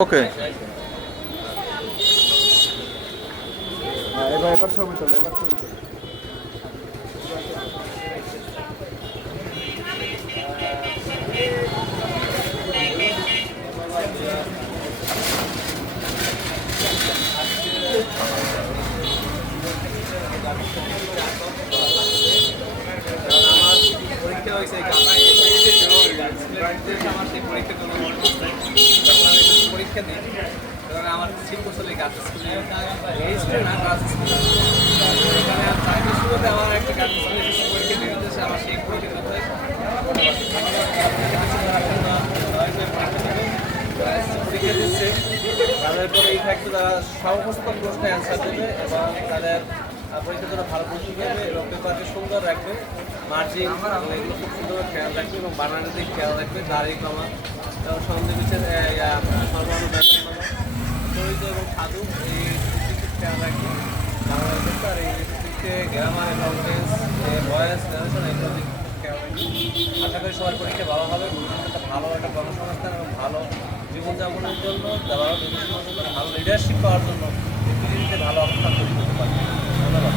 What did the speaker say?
ওকে। এবার ছবি তোলো, এবার ছবি তোলো। পরীক্ষা হয়েছে আমার সেই পরীক্ষা পরীক্ষা নেই আমার ঠিক বছর গাছ স্কুলে না গাছ স্কুলে চাকরি শুরুতে আমার একটা গাছ স্কুলে পরীক্ষা দিতে আমার সেই পরীক্ষা পরীক্ষা দিচ্ছে তাদের পরে এই থাকতে তারা সমস্ত প্রশ্নে অ্যান্সার দেবে এবং তাদের পরীক্ষা তারা ভালো প্রশ্ন দেবে এবং পেপারকে সুন্দর রাখবে, মার্জিন এগুলো খুব সুন্দর খেয়াল রাখবে এবং বানানোর দিক খেয়াল রাখবে, দাড়ি কমা এবং সন্দেহের সর্বাণু ব্যবহার করা, চরিত্র এবং সাধু এই দিকে খেয়াল রাখবে। বাংলা আর এই দিকে গ্রামার এবং ভয়েস ন্যারেশন এগুলো দিক খেয়াল রাখবে। আশা করি সবার পরীক্ষা ভালো হবে, একটা ভালো একটা কর্মসংস্থান এবং ভালো জীবনযাপনের জন্য দেওয়া জন্য ভালো লিডারশিপ পাওয়ার জন্য পৃথিবীতে ভালো অবস্থান তৈরি করতে পারবে। ধন্যবাদ।